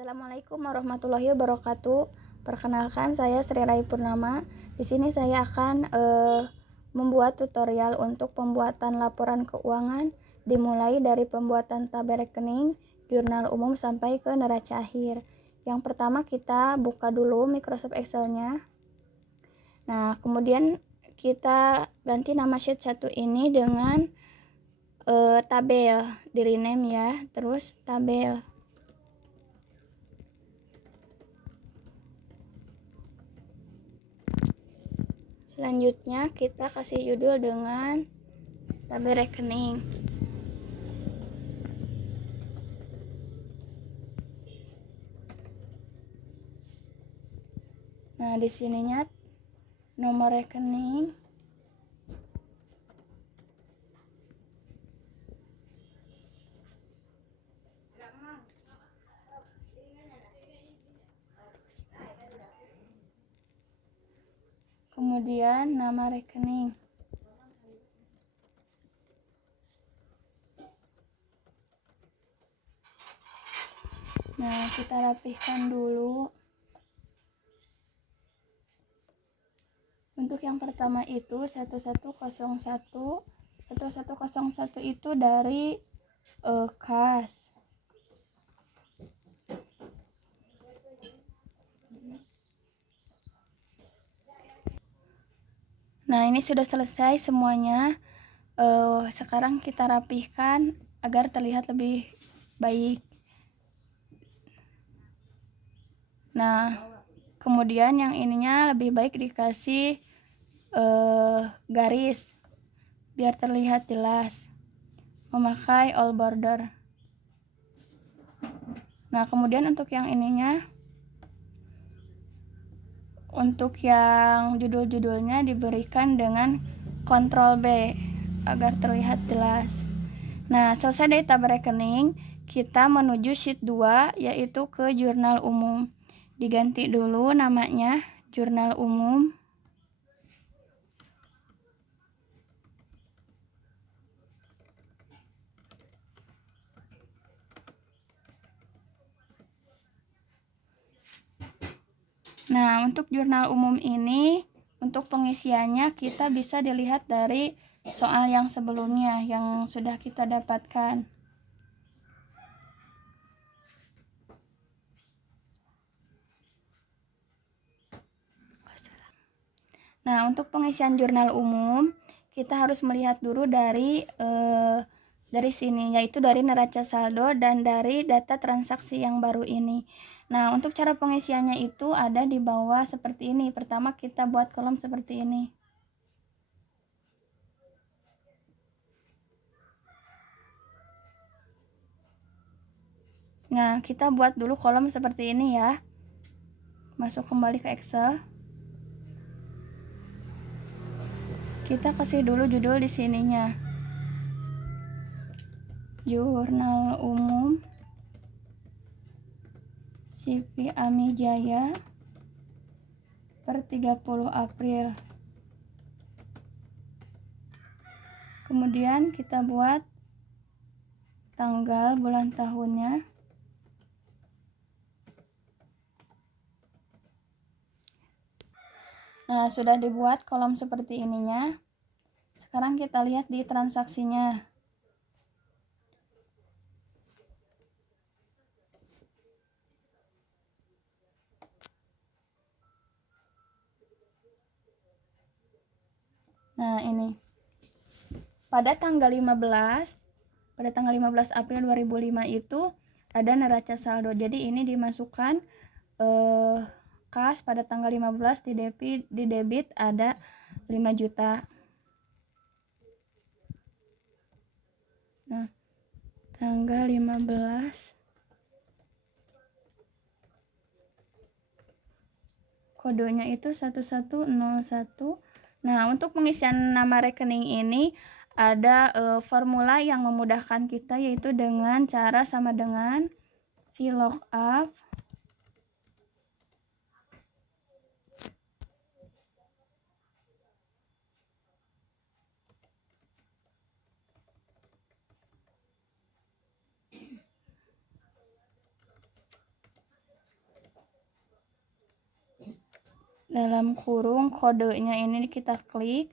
Assalamualaikum warahmatullahi wabarakatuh. Perkenalkan, saya Sri Rai Purnama. Di sini saya akan membuat tutorial untuk pembuatan laporan keuangan, dimulai dari pembuatan tabel rekening, jurnal umum sampai ke neraca akhir. Yang pertama kita buka dulu Microsoft Excel-nya. Nah, kemudian kita ganti nama sheet 1 ini dengan tabel, di rename ya, terus tabel. Selanjutnya kita kasih judul dengan tabel rekening. Nah, di sininya nomor rekening. Kemudian nama rekening. Nah, kita rapihkan dulu. Untuk yang pertama itu 1101. 1101 itu dari kas. Nah, ini sudah selesai semuanya. Sekarang kita rapihkan agar terlihat lebih baik. Nah, kemudian yang ininya lebih baik dikasih garis biar terlihat jelas, memakai all border. Nah, kemudian untuk yang ininya, untuk yang judul-judulnya diberikan dengan Ctrl B agar terlihat jelas. Nah, selesai dari tabel rekening, kita menuju sheet 2 yaitu ke jurnal umum. Diganti dulu namanya jurnal umum. Nah, untuk jurnal umum ini, untuk pengisiannya kita bisa dilihat dari soal yang sebelumnya yang sudah kita dapatkan. Nah, untuk pengisian jurnal umum, kita harus melihat dulu dari sini, yaitu dari neraca saldo dan dari data transaksi yang baru ini. Nah, untuk cara pengisiannya itu ada di bawah seperti ini. Pertama kita buat kolom seperti ini. Nah, kita buat dulu kolom seperti ini ya. Masuk kembali ke Excel. Kita kasih dulu judul di sininya. Jurnal umum CV Amijaya per 30 April. Kemudian kita buat tanggal, bulan, tahunnya. Nah, sudah dibuat kolom seperti ininya. Sekarang kita lihat di transaksinya. Nah, ini. Pada tanggal 15 April 2005 itu ada neraca saldo. Jadi ini dimasukkan kas pada tanggal 15, di debit ada 5 juta. Nah, tanggal 15 kodenya itu 1101. Nah, untuk pengisian nama rekening ini ada formula yang memudahkan kita, yaitu dengan cara sama dengan VLOOKUP dalam kurung kodenya ini kita klik,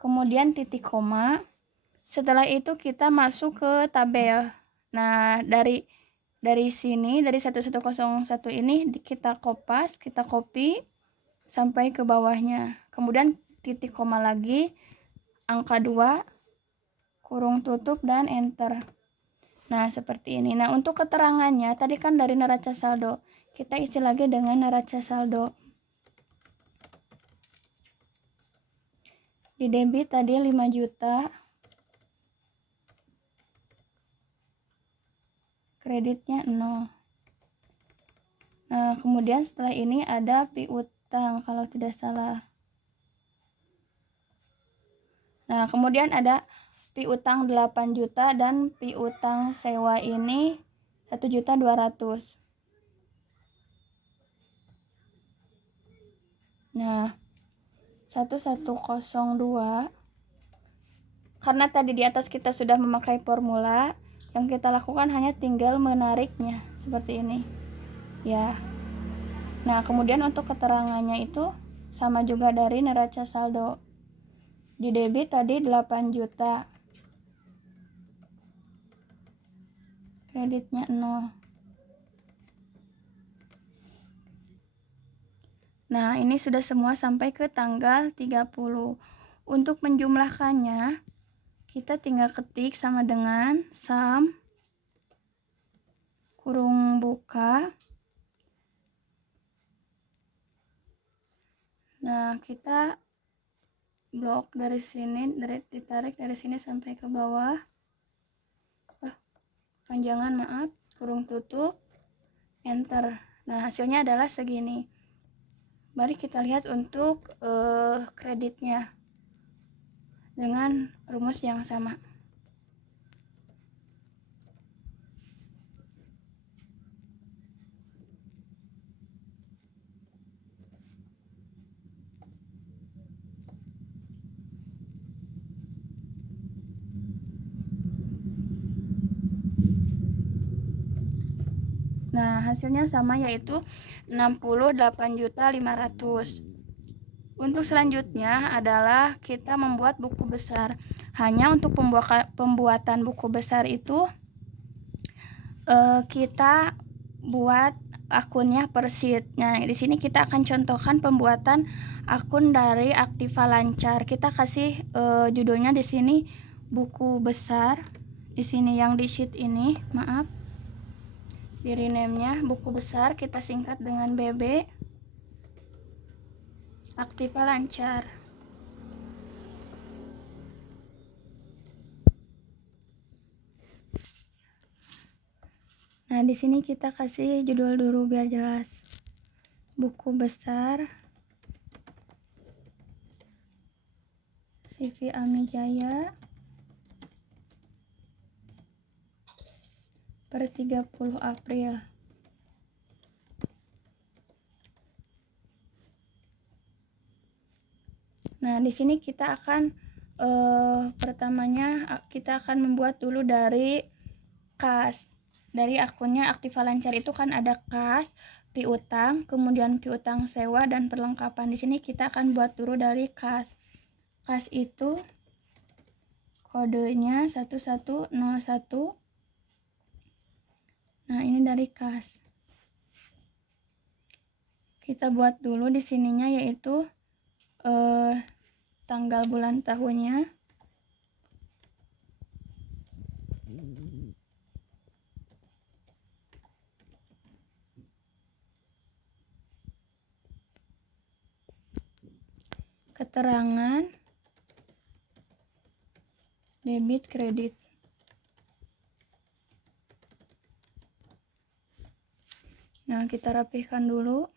kemudian titik koma. Setelah itu kita masuk ke tabel. Nah, dari sini, dari 1101 ini kita kopas, kita copy sampai ke bawahnya. Kemudian titik koma lagi, angka 2, kurung tutup, dan enter. Nah, seperti ini. Nah, untuk keterangannya, tadi kan dari neraca saldo. Kita isi lagi dengan neraca saldo. Di debit tadi 5 juta. Kreditnya 0. Nah, kemudian setelah ini ada piutang kalau tidak salah. Nah, kemudian ada piutang 8 juta dan piutang sewa ini 1.200.000. Nah, 1102, karena tadi di atas kita sudah memakai formula, yang kita lakukan hanya tinggal menariknya seperti ini. Ya. Nah, kemudian untuk keterangannya itu sama juga dari neraca saldo. Di debit tadi 8 juta. Kreditnya 0. Nah, ini sudah semua sampai ke tanggal 30. Untuk menjumlahkannya, kita tinggal ketik sama dengan sum kurung buka. Nah, kita blok dari sini, ditarik dari sini sampai ke bawah. Panjangan maaf, kurung tutup, enter. Nah, hasilnya adalah segini. Mari kita lihat untuk kreditnya dengan rumus yang sama. Nah, hasilnya sama, yaitu 68.500.000. Untuk selanjutnya adalah kita membuat buku besar. Hanya untuk pembuatan buku besar itu kita buat akunnya per sheet. Nah, di sini kita akan contohkan pembuatan akun dari Aktiva Lancar. Kita kasih judulnya di sini buku besar. Di sini yang di sheet ini, maaf. Di rename-nya buku besar, kita singkat dengan BB. Aktiva Lancar. Nah, di sini kita kasih judul dulu biar jelas. Buku besar CV Amijaya per 30 April. Nah, di sini kita akan pertamanya kita akan membuat dulu dari kas. Dari akunnya Aktiva Lancar itu kan ada kas, piutang, kemudian piutang sewa dan perlengkapan. Di sini kita akan buat dulu dari kas. Kas itu kodenya 1101. Nah, ini dari kas. Kita buat dulu di sininya, yaitu tanggal bulan tahunnya. Keterangan debit kredit. Nah, kita rapihkan dulu.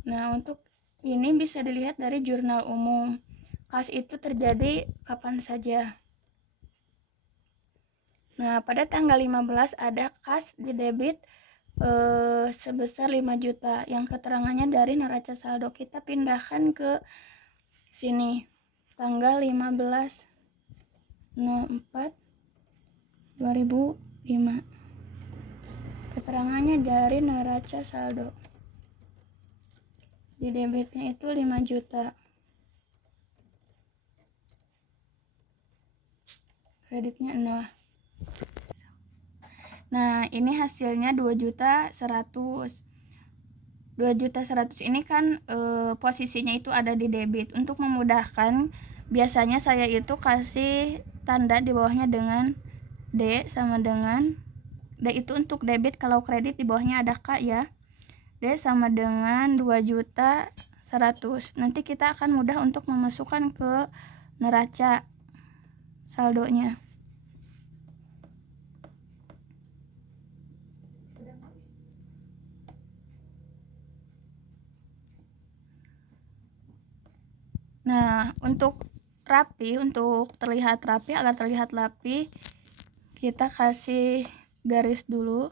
Nah, untuk ini bisa dilihat dari jurnal umum. kas itu terjadi kapan saja. Nah, pada tanggal 15 ada kas di debit sebesar 5 juta yang keterangannya dari neraca saldo. Kita pindahkan ke sini tanggal 15/04/2005. Keterangannya dari neraca saldo. Di debitnya itu 5 juta. Kreditnya 0. Nah, ini hasilnya 2.100.000. 2.100.000 ini kan posisinya itu ada di debit. Untuk memudahkan, biasanya saya itu kasih tanda di bawahnya dengan D sama dengan D itu untuk debit, kalau kredit di bawahnya ada K ya. D sama dengan 2.100.000. Nanti kita akan mudah untuk memasukkan ke neraca saldonya. Nah, untuk terlihat rapi, agar terlihat rapi, kita kasih garis dulu.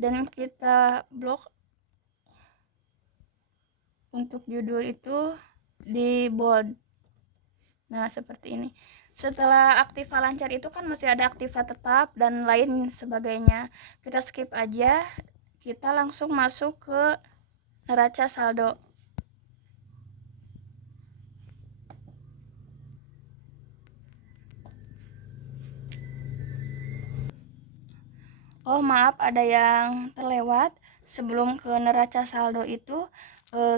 Dan kita blok untuk judul itu di bold. Nah, seperti ini. Setelah aktiva lancar itu kan masih ada aktiva tetap dan lain sebagainya. Kita skip aja. Kita langsung masuk ke neraca saldo. Oh, maaf, ada yang terlewat. Sebelum ke neraca saldo itu,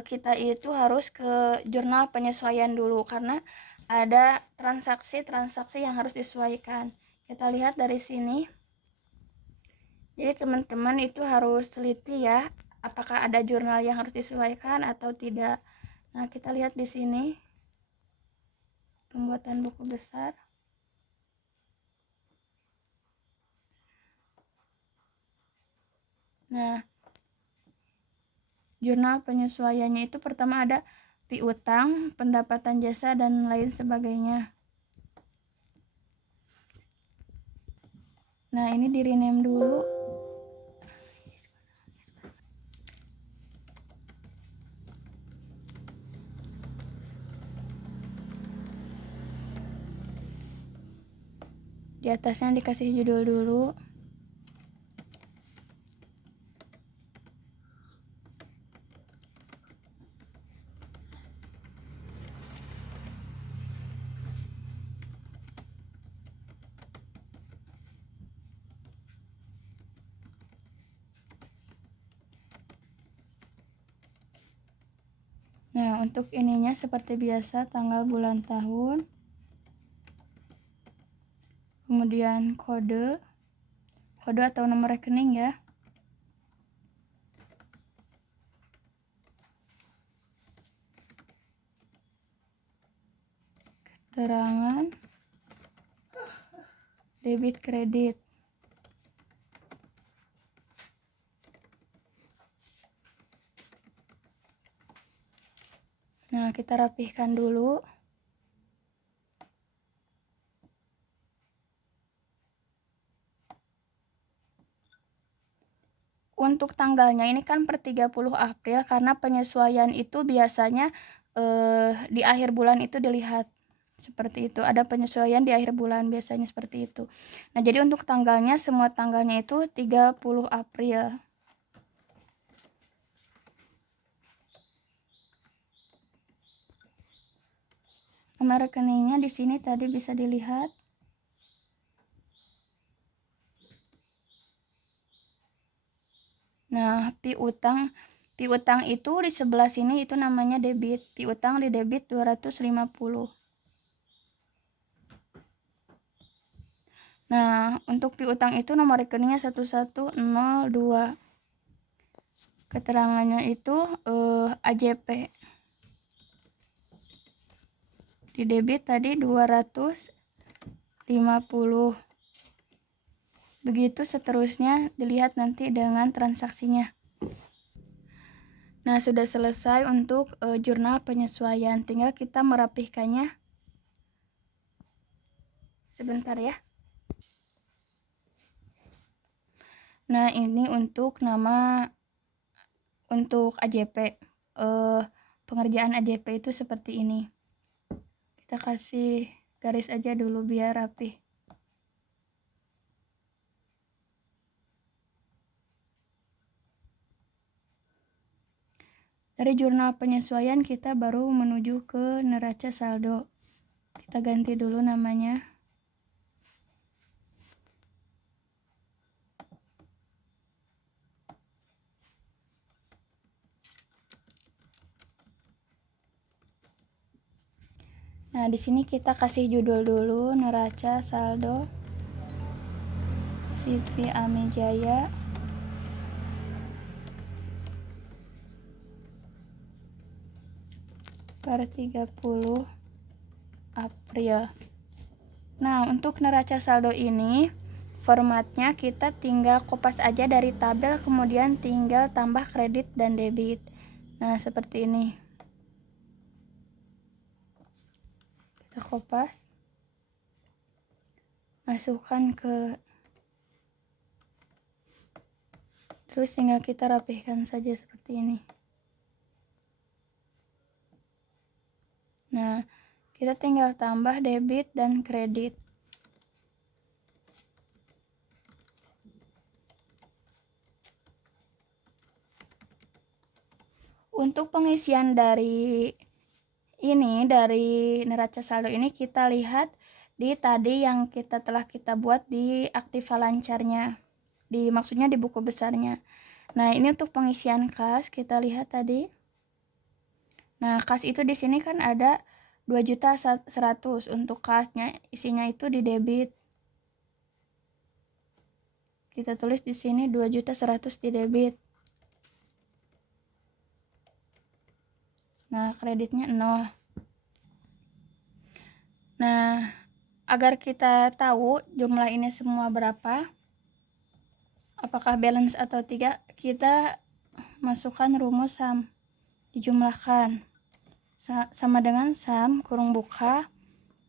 kita itu harus ke jurnal penyesuaian dulu karena ada transaksi-transaksi yang harus disesuaikan. Kita lihat dari sini. Jadi teman-teman itu harus teliti ya, apakah ada jurnal yang harus disesuaikan atau tidak. Nah, kita lihat di sini. Pembuatan buku besar. Nah, jurnal penyesuaiannya itu pertama ada piutang, pendapatan jasa, dan lain sebagainya. Nah, ini di rename dulu. Di atasnya dikasih judul dulu. Nah, untuk ininya seperti biasa tanggal, bulan, tahun. Kemudian kode atau nomor rekening ya. Keterangan debit kredit. Nah, kita rapihkan dulu. Untuk tanggalnya ini kan per 30 April karena penyesuaian itu biasanya di akhir bulan itu dilihat. Seperti itu, ada penyesuaian di akhir bulan biasanya seperti itu. Nah, jadi untuk tanggalnya, semua tanggalnya itu 30 April. Nomor rekeningnya di sini tadi bisa dilihat. Nah, piutang itu di sebelah sini itu namanya debit. Piutang di debit 250. Nah, untuk piutang itu nomor rekeningnya 1102. Keterangannya itu AJP. Di debit tadi 250. Begitu seterusnya, dilihat nanti dengan transaksinya. Nah, sudah selesai untuk jurnal penyesuaian. Tinggal kita merapihkannya. Sebentar ya. Nah, ini untuk nama untuk AJP. Pengerjaan AJP itu seperti ini. Kita kasih garis aja dulu biar rapi. Dari jurnal penyesuaian kita baru menuju ke neraca saldo. Kita ganti dulu namanya. Nah, di sini kita kasih judul dulu, neraca saldo CV Amijaya. Per 30 April. Nah, untuk neraca saldo ini formatnya kita tinggal kopas aja dari tabel, kemudian tinggal tambah kredit dan debit. Nah, seperti ini. Kita kopas, masukkan ke, terus tinggal kita rapihkan saja seperti ini. Nah, kita tinggal tambah debit dan kredit. Untuk pengisian dari neraca saldo ini kita lihat di tadi yang telah kita buat di aktiva lancarnya, maksudnya di buku besarnya. Nah, ini untuk pengisian kas kita lihat tadi. Nah, kas itu di sini kan ada 2.100.000 untuk kasnya, isinya itu di debit. Kita tulis di sini 2.100.000 di debit. Nah, kreditnya 0. Nah, agar kita tahu jumlah ini semua berapa, apakah balance atau tidak, kita masukkan rumus sum, dijumlahkan. Sama dengan sum kurung buka,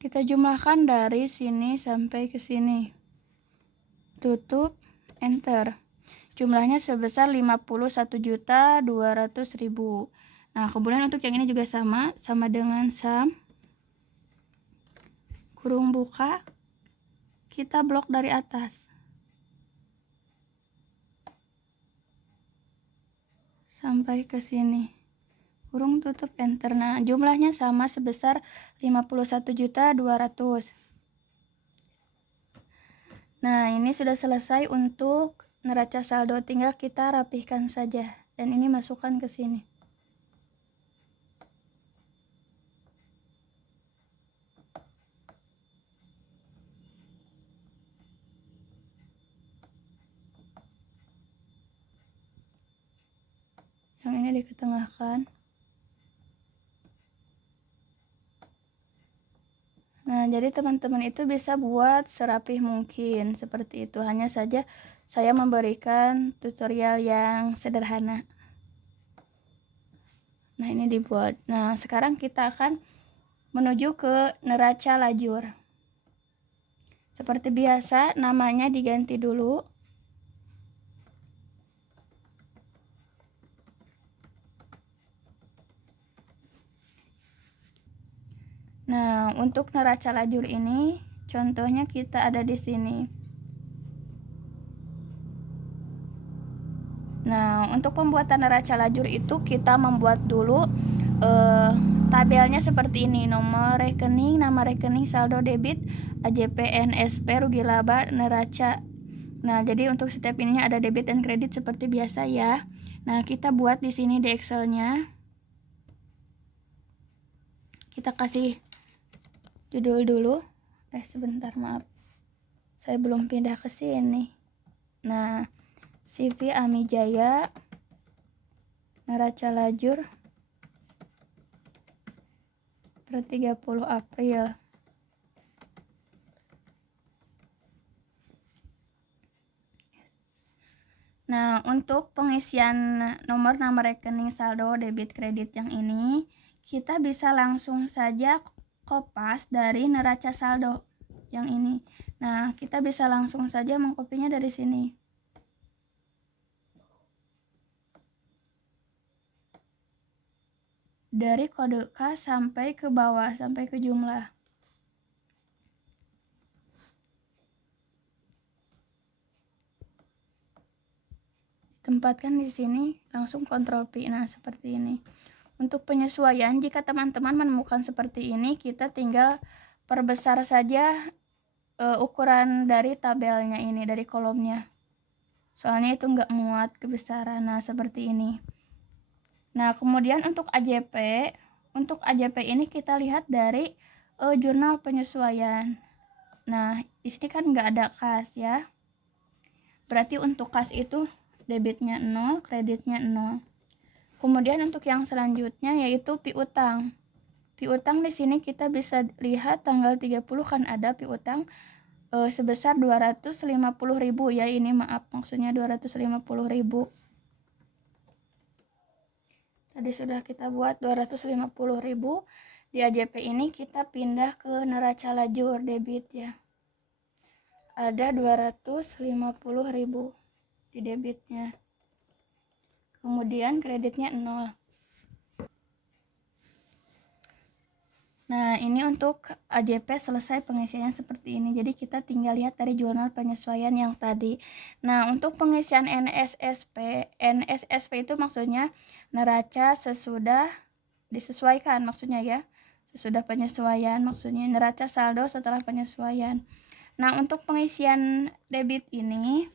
kita jumlahkan dari sini sampai ke sini. Tutup, enter. Jumlahnya sebesar 51.200.000. Nah, kemudian untuk yang ini juga sama dengan sum kurung buka, kita blok dari atas sampai ke sini, kurung tutup, enter. Nah, jumlahnya sama sebesar 51.200.000. Nah, ini sudah selesai untuk neraca saldo, tinggal kita rapihkan saja, dan ini masukkan ke sini. Yang ini diketengahkan. Nah, jadi teman-teman itu bisa buat serapih mungkin seperti itu. Hanya saja saya memberikan tutorial yang sederhana. Nah, ini dibuat. Nah, sekarang kita akan menuju ke neraca lajur. Seperti biasa, namanya diganti dulu. Nah, untuk neraca lajur ini, contohnya kita ada di sini. Nah, untuk pembuatan neraca lajur itu kita membuat dulu tabelnya seperti ini: nomor rekening, nama rekening, saldo debit, AJP, NSP, rugi laba, neraca. Nah, jadi untuk setiap ininya ada debit dan kredit seperti biasa ya. Nah, kita buat di sini di Excelnya. Kita kasih judul dulu. Sebentar, maaf. Saya belum pindah ke sini. Nah, CV Amijaya, neraca lajur per 30 April. Nah, untuk pengisian nomor nama rekening saldo debit kredit yang ini, kita bisa langsung saja kopas dari neraca saldo yang ini. Nah, kita bisa langsung saja mengkopinya dari sini. Dari kode K sampai ke bawah, sampai ke jumlah. Tempatkan di sini, langsung Ctrl P. Nah, seperti ini. Untuk penyesuaian, jika teman-teman menemukan seperti ini, kita tinggal perbesar saja ukuran dari tabelnya ini, dari kolomnya. Soalnya itu nggak muat kebesaran. Nah, seperti ini. Nah, kemudian untuk AJP ini kita lihat dari jurnal penyesuaian. Nah, di sini kan nggak ada kas ya. Berarti untuk kas itu debitnya 0, kreditnya 0. Kemudian untuk yang selanjutnya yaitu piutang. Piutang di sini kita bisa lihat tanggal 30 kan ada piutang sebesar 250.000 ya, ini maaf maksudnya 250.000. Tadi sudah kita buat 250.000. Di AJP ini kita pindah ke neraca lajur debit ya. Ada 250.000 di debitnya. Kemudian kreditnya 0. Nah, ini untuk AJP selesai pengisiannya seperti ini. Jadi kita tinggal lihat dari jurnal penyesuaian yang tadi. Nah, untuk pengisian NSSP itu maksudnya neraca sesudah disesuaikan maksudnya ya. Sesudah penyesuaian maksudnya neraca saldo setelah penyesuaian. Nah, untuk pengisian debit ini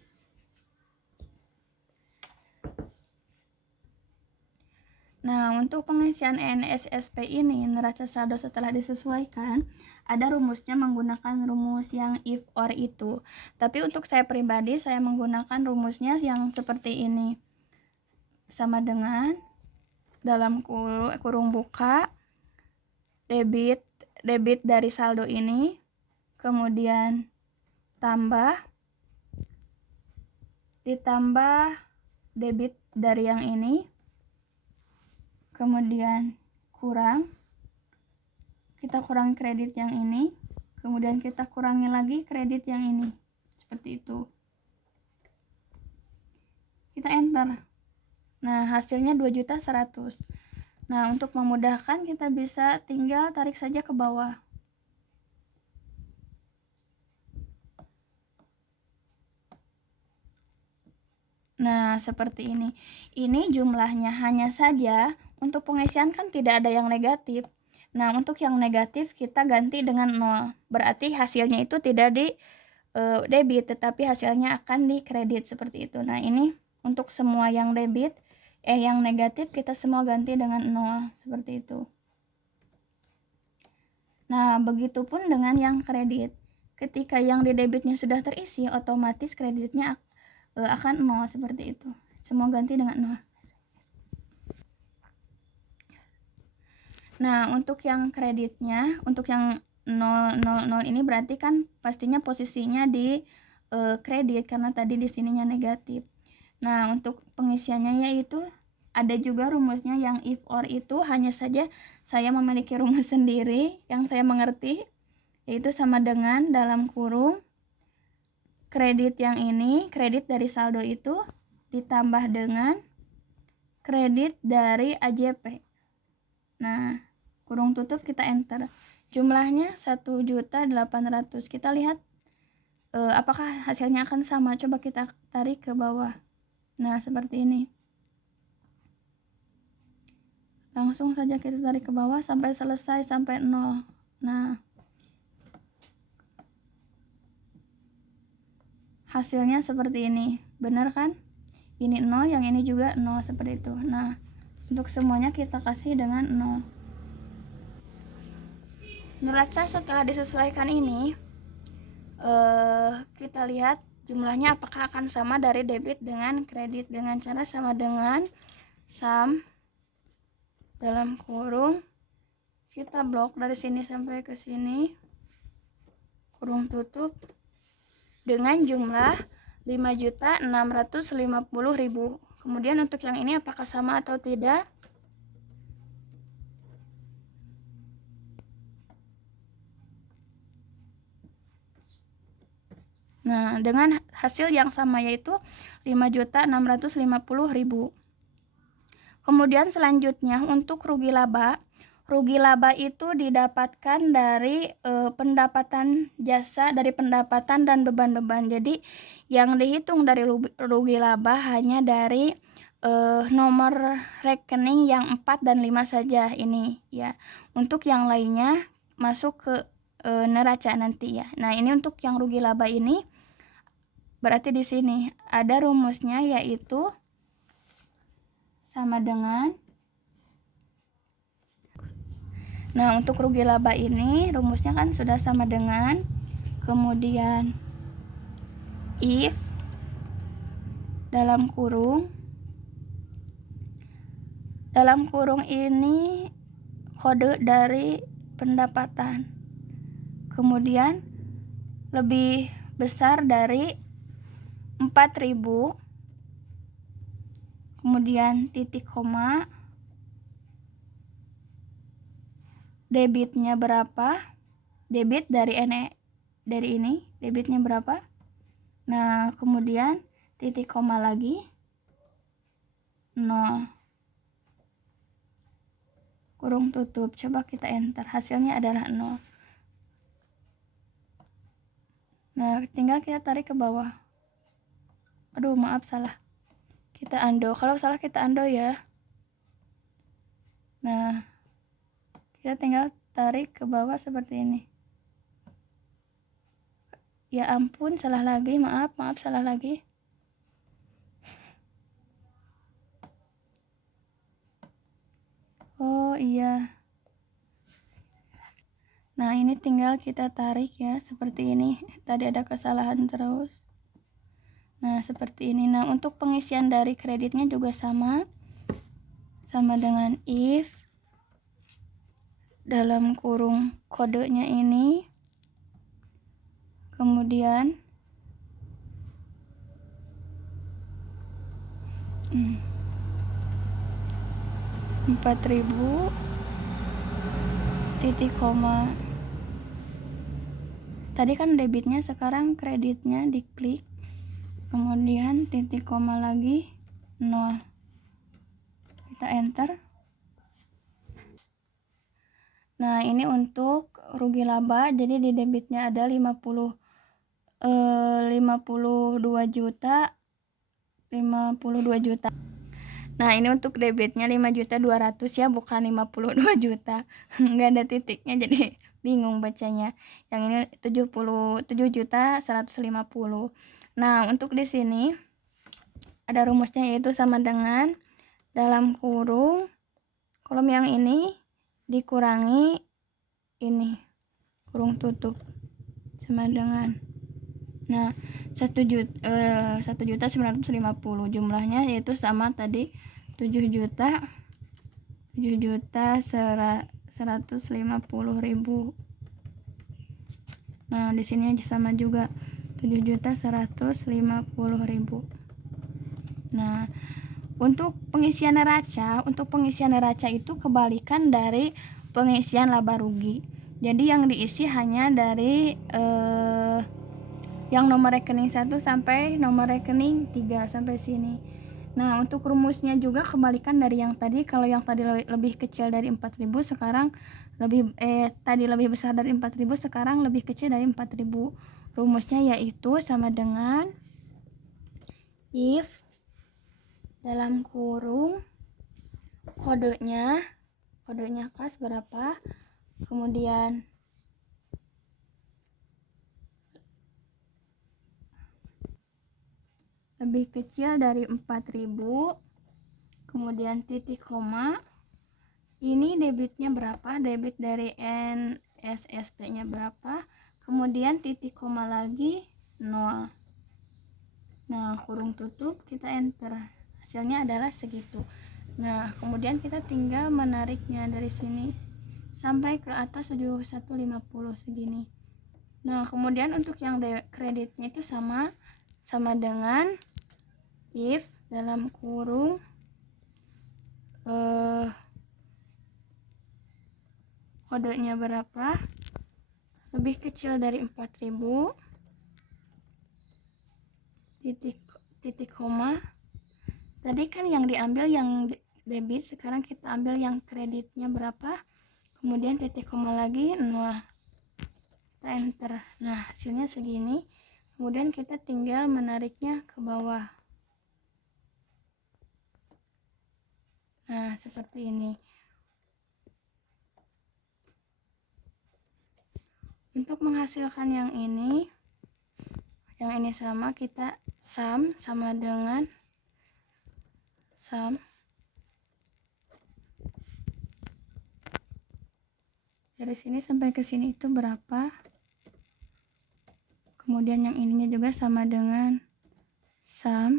untuk pengisian NSSP ini, neraca saldo setelah disesuaikan, ada rumusnya menggunakan rumus yang if or itu. Tapi untuk saya pribadi, saya menggunakan rumusnya yang seperti ini. Sama dengan dalam kurung buka, debit dari saldo ini, kemudian ditambah debit dari yang ini, kemudian kita kurangi kredit yang ini, kemudian kita kurangi lagi kredit yang ini, seperti itu. Kita enter. Nah, hasilnya 2.100.000. Nah, untuk memudahkan kita bisa tinggal tarik saja ke bawah. Nah, seperti ini. Ini jumlahnya, hanya saja untuk pengisian kan tidak ada yang negatif. Nah, untuk yang negatif kita ganti dengan 0. Berarti hasilnya itu tidak di debit, tetapi hasilnya akan di kredit seperti itu. Nah, ini untuk semua yang debit, yang negatif kita semua ganti dengan 0 seperti itu. Nah, begitupun dengan yang kredit. Ketika yang di debitnya sudah terisi, otomatis kreditnya akan 0 seperti itu. Semua ganti dengan 0. Nah, untuk yang kreditnya, untuk yang 000 ini berarti kan pastinya posisinya di kredit karena tadi di sininya negatif. Nah, untuk pengisiannya yaitu ada juga rumusnya yang if or itu, hanya saja saya memiliki rumus sendiri yang saya mengerti, yaitu sama dengan dalam kurung kredit yang ini, kredit dari saldo itu ditambah dengan kredit dari AJP. Nah, kurung tutup kita enter. Jumlahnya 1.800.000. Kita lihat apakah hasilnya akan sama. Coba kita tarik ke bawah. Nah, seperti ini. Langsung saja kita tarik ke bawah sampai selesai, sampai 0. Nah, hasilnya seperti ini. Benar kan? Ini 0, yang ini juga 0 seperti itu. Nah, untuk semuanya kita kasih dengan 0. Neraca setelah disesuaikan ini kita lihat jumlahnya apakah akan sama dari debit dengan kredit dengan cara sama dengan sum dalam kurung kita blok dari sini sampai ke sini, kurung tutup, dengan jumlah 5.650.000. Kemudian untuk yang ini apakah sama atau tidak? Nah, dengan hasil yang sama yaitu 5.650.000. Kemudian selanjutnya untuk rugi laba. Rugi laba itu didapatkan dari pendapatan jasa, dari pendapatan dan beban-beban. Jadi yang dihitung dari rugi laba hanya dari nomor rekening yang 4 dan 5 saja ini ya. Untuk yang lainnya masuk ke neraca nanti ya. Nah, ini untuk yang rugi laba ini berarti di sini ada rumusnya yaitu sama dengan, nah untuk rugi laba ini rumusnya kan sudah sama dengan, kemudian if dalam kurung ini kode dari pendapatan, kemudian lebih besar dari 4.000, kemudian titik koma, debitnya berapa, debit dari ini debitnya berapa, nah kemudian titik koma lagi 0, kurung tutup, coba kita enter, hasilnya adalah 0. Nah tinggal kita tarik ke bawah, aduh maaf salah, kita undo, kalau salah kita undo ya. Nah kita tinggal tarik ke bawah seperti ini. Ya ampun, salah lagi, maaf salah lagi. Oh iya. Nah ini tinggal kita tarik ya, seperti ini. Tadi ada kesalahan terus. Nah seperti ini. Nah untuk pengisian dari kreditnya juga sama dengan if dalam kurung kodenya ini, kemudian 4.000 titik koma, tadi kan debitnya, sekarang kreditnya diklik, kemudian titik koma lagi 0, kita enter. Nah ini untuk rugi laba, jadi di debitnya ada 52 juta. Nah ini untuk debitnya 5.200.000 ya, bukan 52 juta. Nggak ada titiknya jadi bingung bacanya. Yang ini 77.150. Nah untuk di sini ada rumusnya yaitu sama dengan dalam kurung kolom yang ini dikurangi ini kurung tutup sama dengan, nah 1.950 jumlahnya yaitu sama tadi 7.150.000. Nah di sini sama juga 7.150.000. Nah untuk pengisian neraca itu kebalikan dari pengisian laba rugi. Jadi yang diisi hanya dari yang nomor rekening 1 sampai nomor rekening 3 sampai sini. Nah untuk rumusnya juga kebalikan dari yang tadi. Kalau yang tadi lebih kecil dari 4.000, sekarang tadi lebih besar dari 4.000, sekarang lebih kecil dari 4.000. Rumusnya yaitu sama dengan if dalam kurung kodenya kas berapa, kemudian lebih kecil dari 4.000, kemudian titik koma, ini debitnya berapa, debit dari NSSP nya berapa, kemudian titik koma lagi 0. Nah kurung tutup, kita enter, hasilnya adalah segitu. Nah kemudian kita tinggal menariknya dari sini sampai ke atas 7150 segini. Nah kemudian untuk yang kreditnya itu sama sama dengan if dalam kurung kodenya berapa, lebih kecil dari 4.000, titik koma. Tadi kan yang diambil yang debit, sekarang kita ambil yang kreditnya berapa, kemudian titik koma lagi, nah kita enter. Nah, hasilnya segini. Kemudian kita tinggal menariknya ke bawah. Nah, seperti ini. Untuk menghasilkan yang ini sama, kita sum sama dengan sum dari sini sampai ke sini itu berapa. Kemudian yang ininya juga sama dengan sum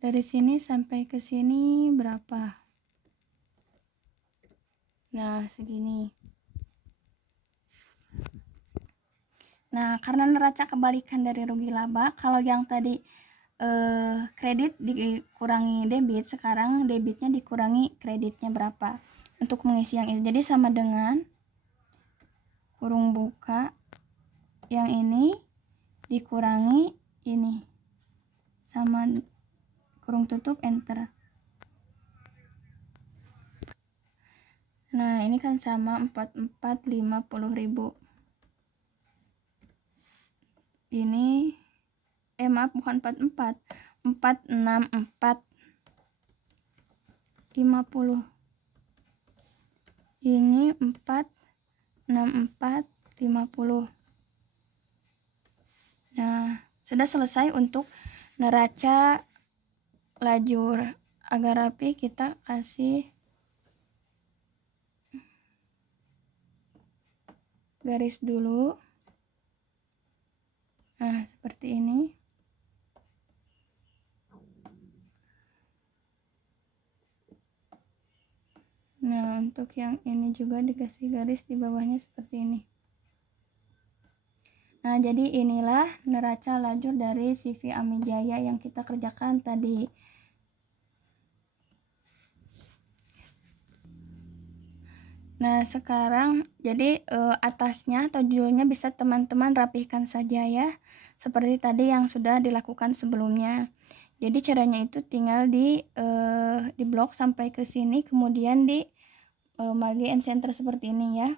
dari sini sampai ke sini berapa. Nah, segini. Nah, karena neraca kebalikan dari rugi laba, kalau yang tadi kredit dikurangi debit, sekarang debitnya dikurangi kreditnya berapa untuk mengisi yang ini. Jadi sama dengan kurung buka yang ini dikurangi ini, sama kurung tutup, enter. Nah, ini kan sama 50.000. Ini maaf, bukan 44, 464 50. Ini 464 50. Nah, sudah selesai untuk neraca lajur. Agar rapi, kita kasih garis dulu. Nah, seperti ini. Nah, untuk yang ini juga dikasih garis di bawahnya seperti ini. Nah, jadi inilah neraca lajur dari CV Amijaya yang kita kerjakan tadi. Nah, sekarang jadi atasnya atau judulnya bisa teman-teman rapihkan saja ya, seperti tadi yang sudah dilakukan sebelumnya. Jadi caranya itu tinggal di blok sampai ke sini, kemudian di margin and center seperti ini ya.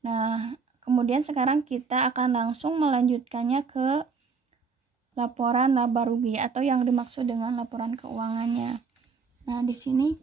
Nah, kemudian sekarang kita akan langsung melanjutkannya ke laporan laba rugi atau yang dimaksud dengan laporan keuangannya. Nah, di sini